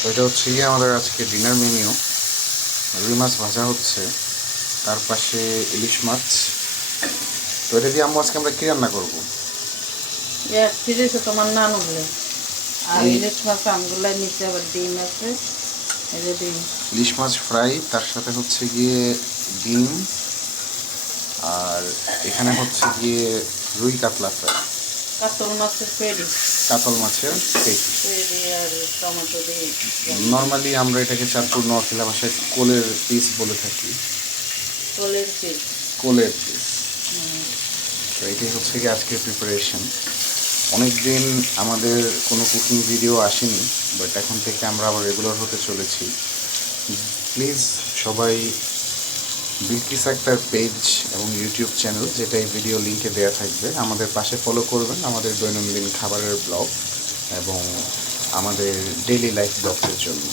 তো এটা হচ্ছে গিয়ে আমাদের আজকে ডিনার মেনিউ। রুই মাছ ভাজা হচ্ছে, তার পাশে ইলিশ মাছ। তো এটা দিয়ে আম্মু আজকে আমরা কী রান্না করবো? তোমার নানু বলে আর এই ইলিশ মাছ আমগুলা নিচে আবার ডিম আছে, এই যে ডিম। ইলিশ মাছ ফ্রাই, তার সাথে হচ্ছে গিয়ে ডিম, আর এখানে হচ্ছে গিয়ে রুই কাতলা ফ্রাই, কাতল মাছের পেড়ি, কাতল মাছের পেটি। পেড়ি আর টমেটো দিয়ে। নর্মালি আমরা এটাকে চাঁদপুর নোয়াখালী ভাষায় কোলের পিস বলে থাকি। কোলের পিস। কোলের পিস। তো এটাই হচ্ছে গিয়ে আজকের প্রিপারেশন। অনেক দিন আমাদের কোনো কুকিং ভিডিও আসেনি, বাট এখন থেকে আমরা আবার রেগুলার হতে চলেছি। প্লিজ সবাই বিলকিস আক্তার পেজ এবং ইউটিউব চ্যানেল, যেটা এই ভিডিও লিঙ্কে দেওয়া থাকবে, আমাদের পাশে ফলো করবেন আমাদের দৈনন্দিন খাবারের ব্লগ এবং আমাদের ডেইলি লাইফ ব্লগের জন্য।